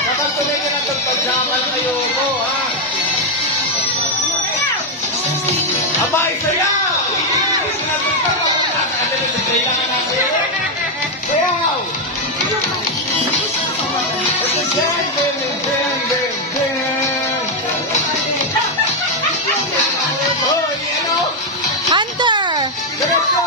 Kapag tuloy nyo na itong pagsamal kayo mo, ha? Abay, sayaw! Wow! Ding, ding, ding, ding, ding. Oh, ano? Hunter! Let's go!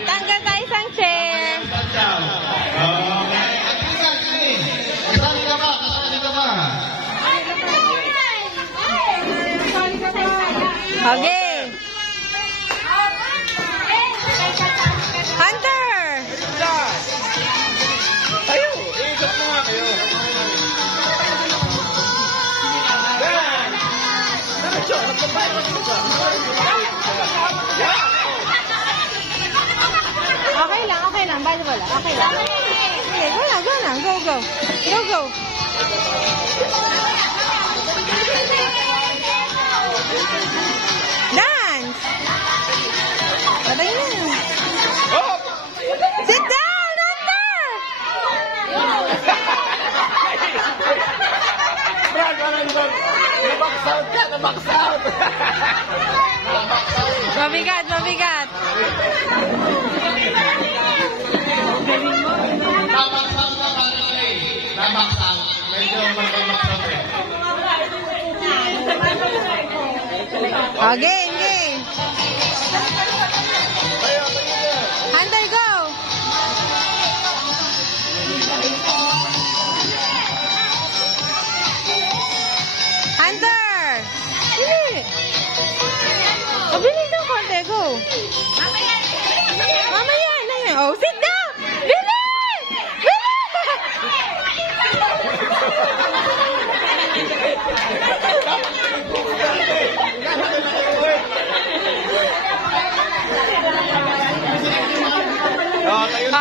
Tanggal tayo isang chair. Okay. Hunter! Tayo! Ikot mo nga kayo. Diretso! Nagpapayag ka dito. Yeah! Okay lang. Bye wala. Okay lang. Okay, go na. Go. Go. Dance! Patay na. Oh! Sit down, Hunter! Brad, nabox out ka! Nabox out! Mabigat. Nabox out na ba na eh? Nabox out. Medyo mag-nabox out eh. Game. Hunter, go! Hunter! Bili daw konti, go! Mamaya na yan. Oh, sit down! Bili!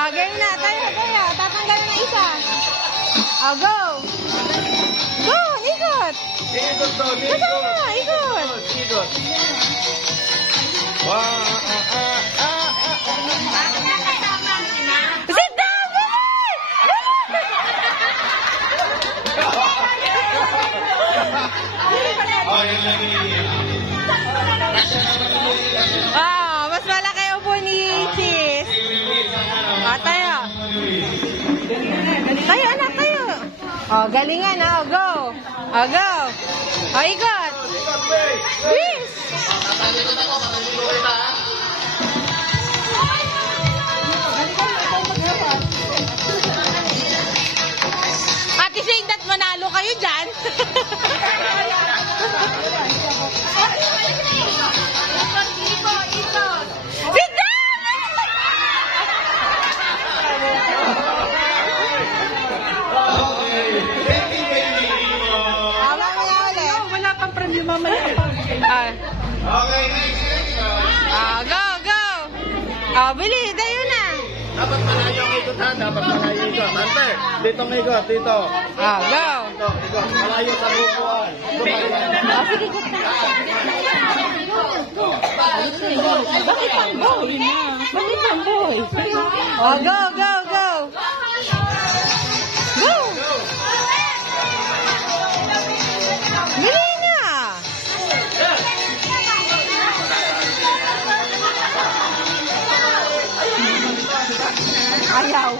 Game na. Tayo. Tatanggal na isa. Go! Go! Ikot! Ikot to, Ikot! Sit down! Mas malaki upo ni Cheese. Tayo. Tayo, anak, tayo. Galingan, go. Go. Ikot. Please. Ate saying that manalo kayo dyan. Sit down! Wala pang premyo mamaya pa. Okay, next. Go. Bili, tayo na. Dapat malayo ang ikot, ha? Dapat malayo ang ikot. Hunter, dito ang ikot, dito. Go. Ikot, malayo sa bukuan. Sige, go. Bakit pang-boy? Go. Go. Bili na. Ayaw.